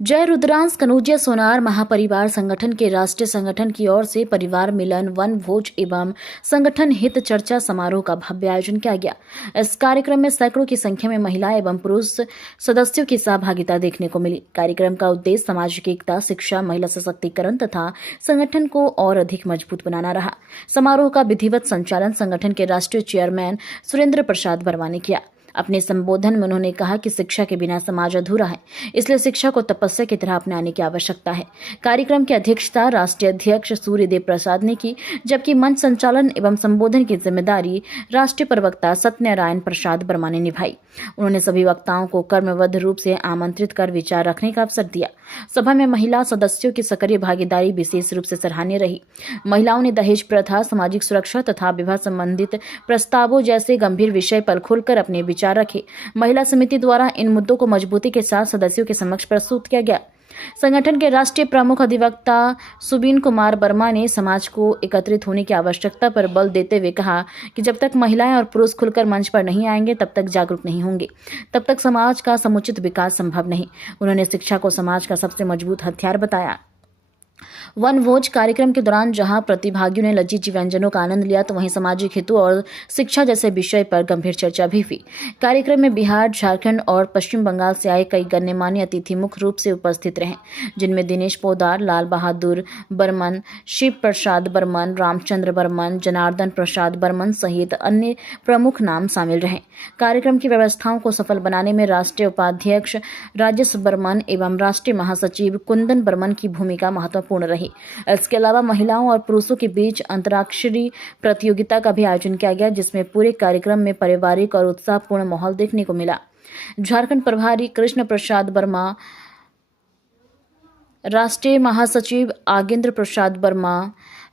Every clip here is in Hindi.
जय रुद्रांश कनौजिया सोनार महापरिवार संगठन के राष्ट्रीय संगठन की ओर से परिवार मिलन वन भोज एवं संगठन हित चर्चा समारोह का भव्य आयोजन किया गया। इस कार्यक्रम में सैकड़ों की संख्या में महिला एवं पुरुष सदस्यों की सहभागिता देखने को मिली। कार्यक्रम का उद्देश्य सामाजिक एकता, शिक्षा, महिला सशक्तिकरण तथा संगठन को और अधिक मजबूत बनाना रहा। समारोह का विधिवत संचालन संगठन के राष्ट्रीय चेयरमैन सुरेंद्र प्रसाद वर्मा ने किया। अपने संबोधन में उन्होंने कहा कि शिक्षा के बिना समाज अधूरा है, इसलिए शिक्षा को तपस्या की तरह अपनाने की आवश्यकता है। कार्यक्रम की अध्यक्षता राष्ट्रीय अध्यक्ष सूर्यदेव प्रसाद ने की, जबकि मंच संचालन एवं संबोधन की जिम्मेदारी राष्ट्रीय प्रवक्ता सत्यनारायण प्रसाद वर्मा ने निभाई। उन्होंने सभी वक्ताओं को क्रमबद्ध रूप से आमंत्रित कर विचार रखने का अवसर दिया। सभा में महिला सदस्यों की सक्रिय भागीदारी विशेष रूप से सराहनीय रही। महिलाओं ने दहेज प्रथा, सामाजिक सुरक्षा तथा विवाह संबंधित प्रस्तावों जैसे गंभीर विषय पर खुलकर अपने विचार रखे। महिला समिति द्वारा इन मुद्दों को मजबूती के साथ सदस्यों के समक्ष प्रस्तुत किया गया। संगठन के राष्ट्रीय प्रमुख अधिवक्ता सुबीन कुमार वर्मा ने समाज को एकत्रित होने की आवश्यकता पर बल देते हुए कहा कि जब तक महिलाएं और पुरुष खुलकर मंच पर नहीं आएंगे, तब तक जागरूक नहीं होंगे, तब तक समाज का समुचित विकास संभव नहीं। उन्होंने शिक्षा को समाज का सबसे मजबूत हथियार बताया। वन भोज कार्यक्रम के दौरान जहां प्रतिभागियों ने लजीज व्यंजनों का आनंद लिया, तो वहीं सामाजिक हितों और शिक्षा जैसे विषय पर गंभीर चर्चा भी हुई। कार्यक्रम में बिहार, झारखंड और पश्चिम बंगाल से आए कई गण्यमान्य अतिथि मुख्य रूप से उपस्थित रहे, जिनमें दिनेश पोदार, लाल बहादुर बर्मन, शिव प्रसाद बर्मन, रामचंद्र बर्मन, जनार्दन प्रसाद बर्मन सहित अन्य प्रमुख नाम शामिल रहे। कार्यक्रम की व्यवस्थाओं को सफल बनाने में राष्ट्रीय उपाध्यक्ष राजेश बर्मन एवं राष्ट्रीय महासचिव कुंदन बर्मन की भूमिका महत्वपूर्ण रही। इसके अलावा महिलाओं और पुरुषों के बीच अंतर्राष्ट्रीय प्रतियोगिता का भी आयोजन किया गया, जिसमें पूरे कार्यक्रम में पारिवारिक और उत्साहपूर्ण माहौल देखने को मिला। झारखंड प्रभारी कृष्ण प्रसाद वर्मा, राष्ट्रीय महासचिव आगेंद्र प्रसाद वर्मा,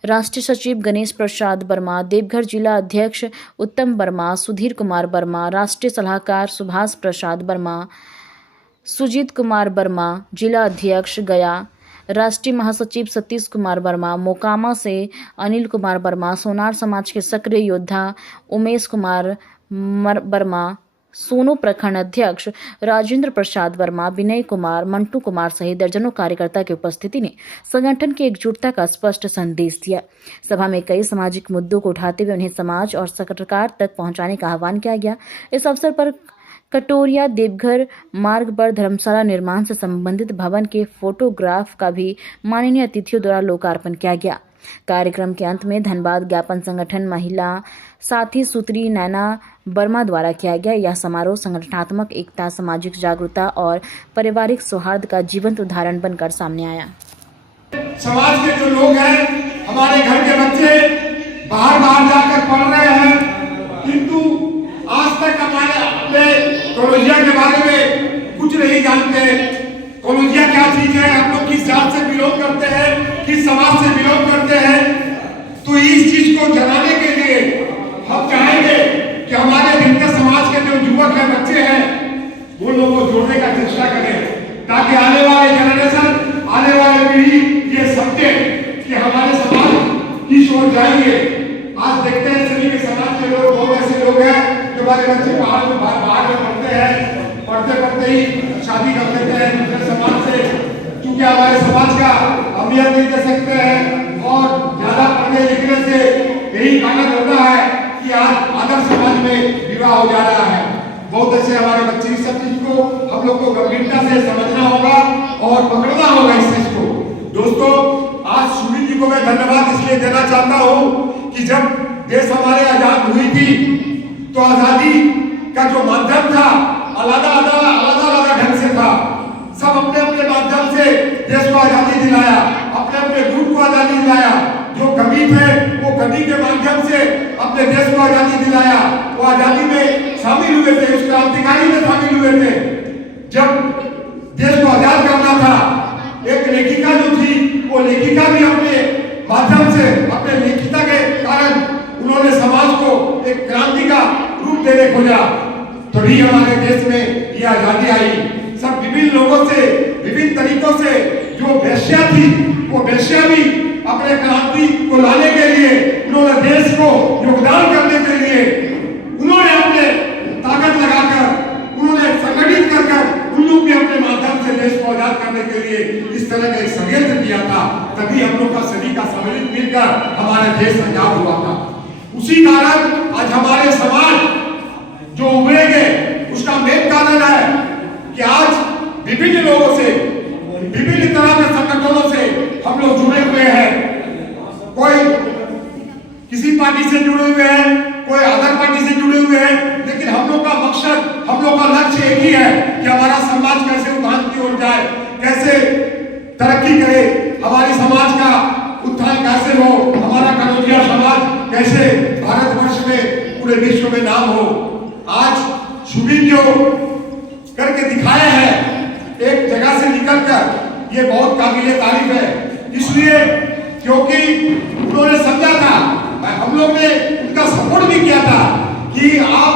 राष्ट्रीय सचिव गणेश प्रसाद वर्मा, देवघर जिला अध्यक्ष उत्तम वर्मा, सुधीर कुमार वर्मा, राष्ट्रीय सलाहकार सुभाष प्रसाद वर्मा, सुजीत कुमार वर्मा, जिला अध्यक्ष गया, राष्ट्रीय महासचिव सतीश कुमार वर्मा, मोकामा से अनिल कुमार वर्मा, सोनार समाज के सक्रिय योद्धा उमेश कुमार वर्मा, सोनू प्रखंड अध्यक्ष राजेंद्र प्रसाद वर्मा, विनय कुमार, मंटू कुमार सहित दर्जनों कार्यकर्ता की उपस्थिति ने संगठन की एकजुटता का स्पष्ट संदेश दिया। सभा में कई सामाजिक मुद्दों को उठाते हुए उन्हें समाज और सरकार तक पहुंचाने का आह्वान किया गया। इस अवसर पर कटोरिया देवघर मार्ग पर धर्मशाला निर्माण से संबंधित भवन के फोटोग्राफ का भी माननीय अतिथियों द्वारा लोकार्पण किया गया। कार्यक्रम के अंत में धन्यवाद ज्ञापन संगठन महिला साथी सूत्री नैना वर्मा द्वारा किया गया। यह समारोह संगठनात्मक एकता, सामाजिक जागरूकता और पारिवारिक सौहार्द का जीवंत उदाहरण बनकर सामने आया। समाज के जो लोग हैं, हमारे घर के बच्चे बाहर जाकर पढ़ रहे हैं, किंतु आज तक हमारे अपने कॉलोजिया के बारे में कुछ नहीं जानते। कॉलोजिया क्या चीज है, आप लोग किस जात से बिलोंग करते हैं, किस समाज से बिलोंग करते हैं, तो इस चीज को जनाने के लिए हम चाहेंगे कि हमारे भिन्न समाज के जो युवक हैं, बच्चे हैं, वो लोगों को जोड़ने का चेष्टा करें, ताकि आने वाले जनरेशन, आने वाले पीढ़ी ये समझे कि हमारे समाज किस ओर जाएंगे। आज देखते हैं सभी के समाज के लोग, बहुत ऐसे लोग हैं जो हमारे बच्चे बाहर में पढ़ते हैं, पढ़ते ही शादी कर लेते हैं दूसरे समाज से, क्योंकि हमारे समाज का अहमियत नहीं दे सकते हैं। और ज्यादा पढ़ने लिखने से यही कारण होता है कि आज आदर्श समाज में विवाह हो जा रहा है। बहुत ऐसे हमारे बच्चे, इस सब चीज को हम लोग को गंभीरता से समझना होगा और पकड़ना होगा इस चीज को। दोस्तों, आज सुनील जी को मैं धन्यवाद इसलिए देना चाहता हूँ कि जब देश हमारे आजाद हुई थी, तो आजादी का जो माध्यम था अलग ढंग से था। सब अपने अपने माध्यम से देश को आजादी दिलाया, अपने ग्रुप को आजादी दिलाया। जो कवि थे वो कवि के माध्यम से अपने देश को आजादी दिलाया, वो आजादी में शामिल हुए थे, उस क्रांतिकारी में शामिल हुए थे। जब देश को आजाद करना था, एक लेखिका जो थी, वो लेखिका भी अपने माध्यम से, अपने लेखिका के कारण उन्होंने समाज को एक क्रांति का रूप देने खोजा, तभी हमारे देश में ये आजादी आई। सब विभिन्न लोगों से, विभिन्न तरीकों से, जो वेश्या थी वो वेश्या भी अपने क्रांति को लाने के लिए, उन्होंने देश को योगदान करने के लिए, उन्होंने अपने ताकत लगाकर, उन्होंने संगठित कर उन लोग भी अपने माध्यम से देश को बर्बाद करने के लिए इस तरह का एक षड्यंत्र किया था, तभी हम लोग का सभी का सम्मिलित मिलकर हमारा देश आजाद हुआ था। उसी कारण आज हमारे समाज जो उभरेंगे उसका मेन कारण है कि आज विभिन्न लोगों से, विभिन्न तरह के संगठनों से हम लोग जुड़े हुए हैं। कोई किसी पार्टी से जुड़े हुए हैं, कोई अदर पार्टी से जुड़े हुए हैं, लेकिन हम लोग का मकसद, हम लोग का लक्ष्य एक ही है कि हमारा समाज कैसे उत्थान की ओर जाए, कैसे तरक्की करे, हमारे समाज का उत्थान कैसे हो, हमारा कनौजिया समाज कैसे भारतवर्ष में, पूरे विश्व में नाम हो। आज सुबीर जो करके दिखाए हैं एक जगह से निकलकर, ये बहुत काबिले तारीफ है। इसलिए क्योंकि उन्होंने समझा था, हम लोग ने उनका सपोर्ट भी किया था कि आप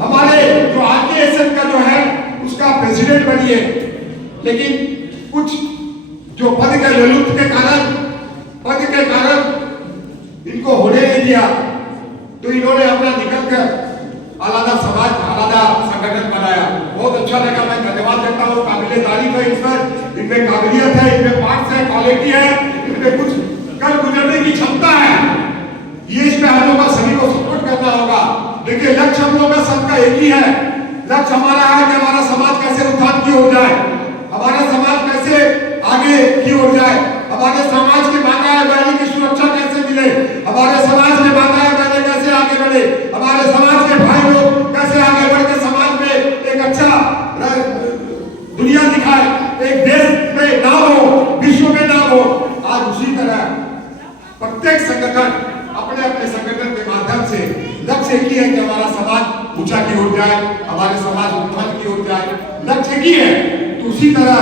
हमारे जो RKSN का जो है उसका प्रेसिडेंट बनिए, लेकिन कुछ जो पद के लुप्त के कारण, पद के कारण इनको होने नहीं दिया, तो इन्होंने अपना निकलकर अलग समाज, अलग संगठन बनाया। बहुत अच्छा लगा, मैं धन्यवाद देता हूँ। काबिले तारीफ है, इस पर इनमें काबिलियत है, इनमें पार्ट्स है, क्वालिटी है, इनमें कुछ कर गुजरने की क्षमता है। ये इसमें हम लोग का सभी को सपोर्ट करना होगा। देखिए लक्ष्य हम लोग का सबका एक ही है। लक्ष्य हमारा है कि हमारा समाज कैसे उत्थान की ओर जाए, हमारा समाज कैसे आगे की ओर जाए, हमारे समाज की माताएं बहनों की सुरक्षा कैसे मिले, हमारे समाज के माताएं बहनें कैसे आगे बढ़े, हमारे समाज के भाई लोग कैसे आगे बढ़ के समाज में एक अच्छा दुनिया दिखाए, एक देश में नाम हो, विश्व में नाम हो। आज उसी तरह प्रत्येक संगठन अपने अपने संगठन के माध्यम से लक्ष्य एक ही है कि हमारा समाज ऊंचा की ओर जाए, हमारे समाज उत्थान की ओर जाए, लक्ष्य एक ही है। तो उसी तरह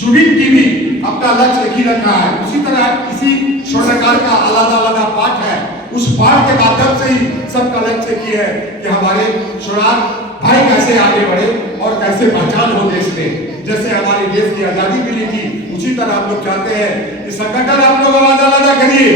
सुबीर की भी अपना लक्ष्य एक ही रखा है। उसी तरह इसी स्वर्णकार का अलग अलग पाठ है, उस पाठ के माध्यम से ही सबका लक्ष्य की है कि हमारे सोनार भाई कैसे आगे बढ़े और कैसे पहचान हो देश में। जैसे हमारे देश की आजादी मिली थी, उसी तरह हम लोग चाहते हैं कि संगठन आप लोग अलग अलग करिए,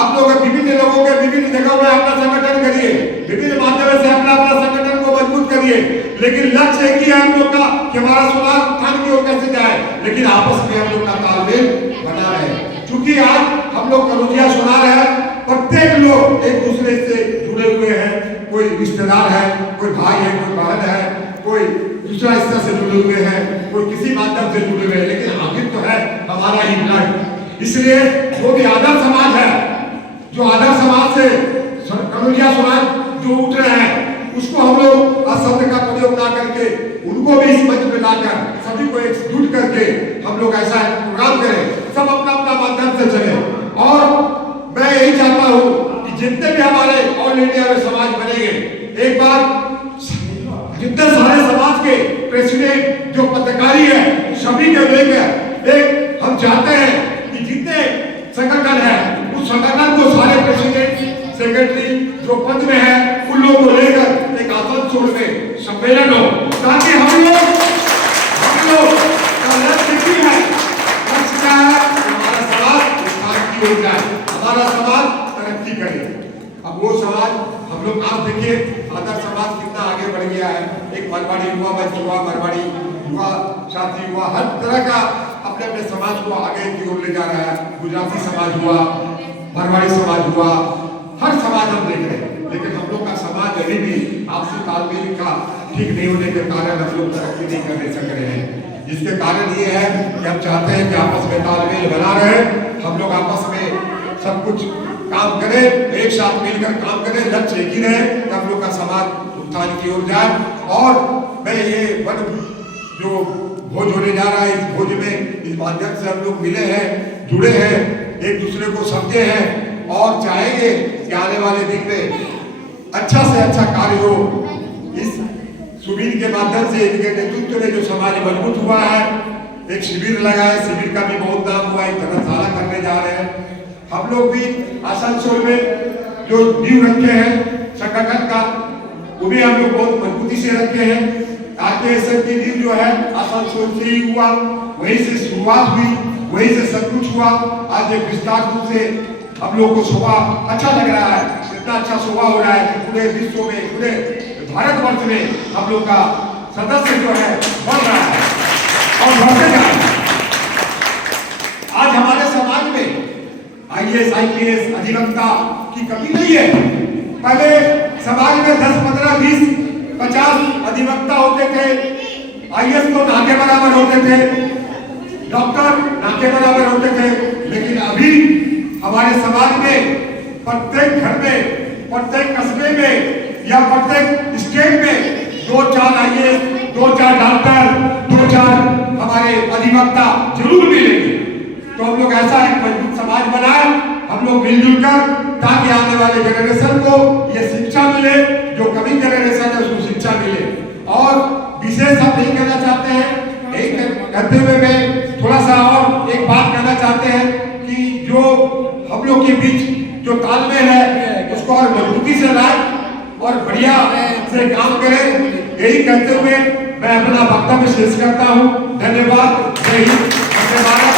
आप लोग विभिन्न लोगों के विभिन्न जगहों में अपना संगठन करिए, विभिन्न माध्यम से अपना अपना संगठन को मजबूत करिए, लेकिन लक्ष्य एक ही है हम लोग का कि हमारा सोनार उत्थान की ओर कैसे जाए, लेकिन आपस में हम लोग का तालमेल बना रहे। क्योंकि आज हम लोग कनौजिया सोनार है, प्रत्येक लोग एक दूसरे से जुड़े हुए हैं, कोई रिश्तेदार है, कोई भाई है, कोई बहन है, कोई दूसरा हिस्सा से जुड़े हुए हैं, कोई किसी माध्यम से जुड़े हुए हैं, लेकिन आखिर तो है हमारा ही ब्लड। इसलिए जो भी आदर समाज है, जो आदर समाज से कनौजिया समाज जो उठ रहे हैं, उसको हम लोग शब्द का प्रयोग ना करके उनको भी इस मंच पे लाकर सभी को एकजुट करके हम लोग ऐसा प्रोग्राम करें, सब अपना अपना माध्यम से चले। और मैं यही चाहता हूँ कि जितने भी हमारे ऑल इंडिया में समाज बनेंगे, एक बार जितने सारे समाज के प्रेसिडेंट जो पत्रकारी है, सभी के लेकर एक हम चाहते हैं कि जितने संगठन है उस संगठन को सारे प्रेसिडेंट, सेक्रेटरी जो पद में है उन लोगों को लेकर एक आसनसोल में सम्मेलन हो, ताकि हम लोग का लक्ष्य क्या है, लक्ष्य क्या है, हमारा समाज उत्थान की ओर जाए, हमारा समाज तरक्की करे। अब वो समाज हम लोग आप देखिए आदर समाज कितना आगे बढ़ गया है। एक मारवाड़ी युवा मंच हुआ, मारवाड़ी युवा साथी हुआ, हर तरह का अपने अपने समाज को आगे की ओर ले जा रहा है। गुजराती समाज हुआ, मारवाड़ी समाज हुआ, हर समाज हम देख रहे हैं, लेकिन हम लोग का समाज अभी भी आपसी तालमेल का ठीक नहीं होने के कारण हम लोग तरक्की नहीं करने सक रहे हैं। जिसके कारण ये है कि हम चाहते हैं कि आपस में तालमेल बना रहे, हम लोग आपस में सब कुछ काम करें, एक साथ मिलकर काम करें, लक्ष्य एक ही रहे कि हम लोग का समाज उत्थान की ओर जाए। और मैं ये वन जो भोज होने जा रहा है, इस भोज में इस माध्यम से हम लोग मिले हैं, जुड़े हैं, एक दूसरे को समझे हैं और चाहेंगे कि आने वाले दिन में अच्छा से अच्छा कार्य हो। इस सुबीर के माध्यम से इनके नेतृत्व में जो समाज मजबूत हुआ है, एक शिविर लगा है, शिविर का भी बहुत नाम हुआ, एक धर्मशाला करने जा रहे हैं। हम लोग भी आसनसोल में जो नींव रखे हैं संगठन का, वो भी हम लोग बहुत मजबूती से रखे हैं। RKSN की नींव जो है आसनसोल से ही हुआ, वहीं से शुरुआत हुई, वहीं से सब कुछ हुआ। आज एक विस्तार रूप से हम लोग को शोभा अच्छा लग रहा है, इतना अच्छा शोभा हो रहा है कि पूरे विश्व में, पूरे भारतवर्ष में हम लोग का सदस्य जो है बढ़ रहा है। IAS IPS अधिवक्ता की कमी नहीं है। पहले समाज में 10, 15, 20, 50 अधिवक्ता होते थे, IAS तो ना के बराबर होते थे, डॉक्टर ना के बराबर होते थे। लेकिन अभी हमारे समाज में प्रत्येक घर में, प्रत्येक कस्बे में या प्रत्येक स्टेट में 2-4 IAS, 2-4 डॉक्टर, 2-4 हमारे अधिवक्ता जरूर मिलेंगे। तो हम लोग ऐसा एक मजबूत समाज बनाए, हम लोग मिलजुल कर, ताकि आने वाले जनरेशन को ये शिक्षा मिले, जो कमिंग जनरेशन है उसको शिक्षा मिले। और विशेष हम नहीं कहना चाहते हैं, यही कहते हुए मैं थोड़ा सा और एक बात कहना चाहते हैं कि जो हम लोग के बीच जो तालमेल है उसको और मजबूती से लाए और बढ़िया से काम करें। यही कहते हुए मैं अपना वक्तव्य शेष करता हूँ। धन्यवाद। जय हिंद, वंदे भारत।